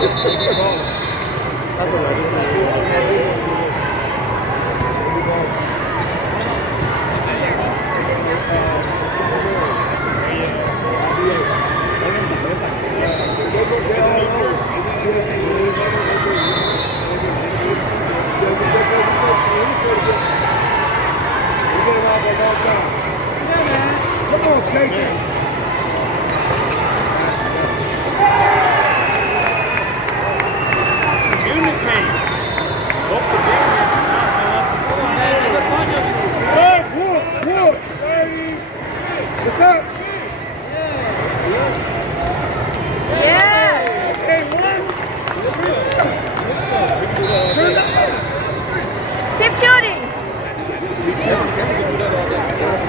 That's all right. This is Come on, Casey. Communicate. Hope the bigness is not Wood. 30. Sit up. Yeah. Okay, one. Keep shooting.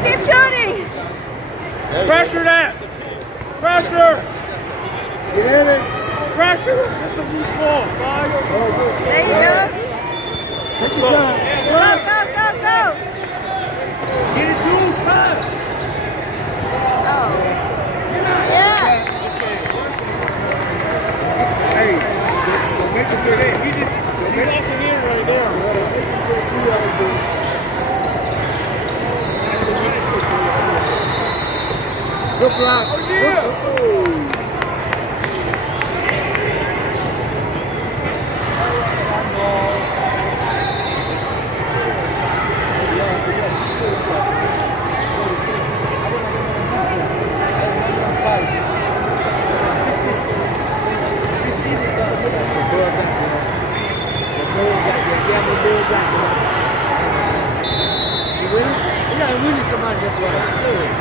Keep shooting. Pressure that. Pressure. Get in it. Pressure. That's a loose ball. 5. There you go. Take your time. Go. Get it to him. Oh. Yeah. Hey, don't make it big. He's walking in right there. Good block. Oh, yeah. Somebody that's what I'm doing.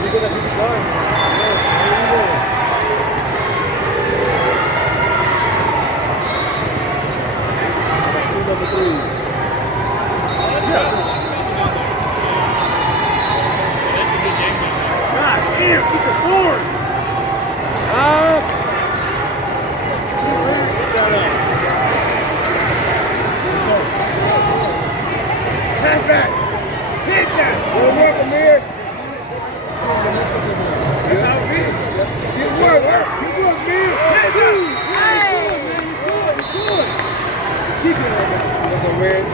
You're gonna be the guard, man. Two number 3s. God damn, get the boards. Pass back. Hit that. Good work, Amir. That's how it is. Good work, Amir. Hit that. Hey. He's good. Chico, with the red.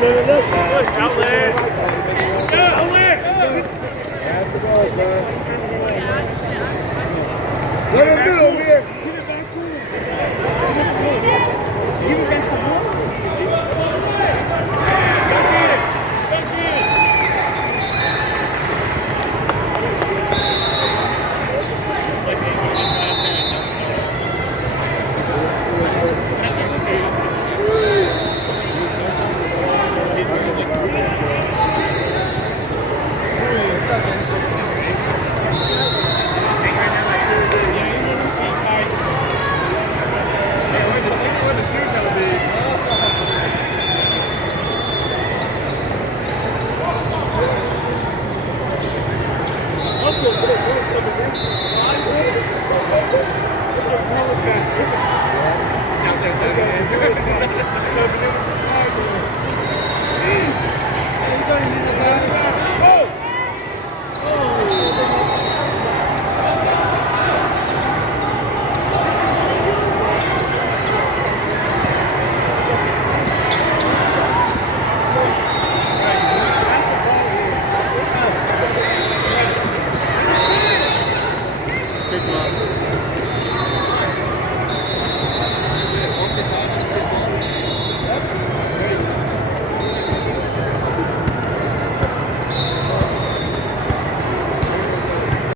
No, left side. Outlet. Have to go, son. Let him do